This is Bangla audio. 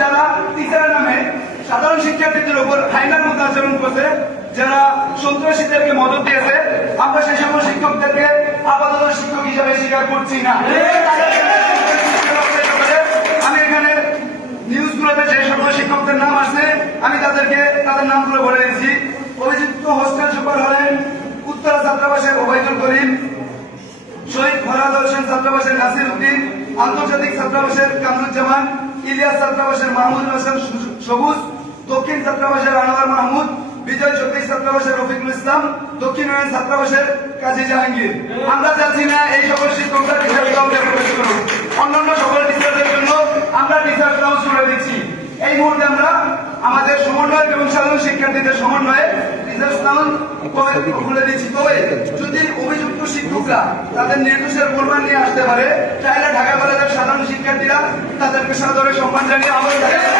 যারা টিচার নামে সাধারণ শিক্ষার্থীদের উপর হাইনার মতো আচরণ করছে, যারা সন্ত্রাসীদেরকে মদত দিয়েছে, আমরা সেই সকল শিক্ষকদেরকে আপাতত শিক্ষক হিসাবে স্বীকার করছি না। আমি তাদেরকে তাদের নামগুলো বলে দিচ্ছি। অভিযুক্ত হোস্টেল সুপার হলেন উত্তরা ছাত্রাবাসের ওবায়দুল করিম, শহীদ ফরাদ হোসেন ছাত্রাবাসের নাসির উদ্দিন, আন্তর্জাতিক ছাত্রাবাসের কামরুজ্জামান ইলিয়াস ছাত্রাবাসের মাহমুদ হোসেন সবুজ দক্ষিণ ছাত্রাবাসের আনোয়ার মাহমুদ, বিজয় চব্বিশ ছাত্রাবাসের রফিকুল ইসলাম, দক্ষিণ ওয়েন ছাত্রাবাসের কাজী জাহাঙ্গীর। আমরা চাচ্ছি না এই সকল শিক্ষকরা টিচার কাউন্টে প্রবেশ করুক অন্যান্য সকল টিচারদের জন্য আমরা টিচার কাউন্স করে দিচ্ছি। এই মুহূর্তে আমরা আমাদের সমন্বয় এবং সাধারণ শিক্ষার্থীদের সমন্বয়ে টিচার্স কাউন্ট খুলে দিচ্ছি। যদি অভিযুক্ত শিক্ষকরা তাদের নির্দোষের প্রমাণ নিয়ে আসতে পারে, তাহলে ঢাকা শিক্ষার্থীরা তাদেরকে সাদরে সম্মান জানিয়ে আমাদের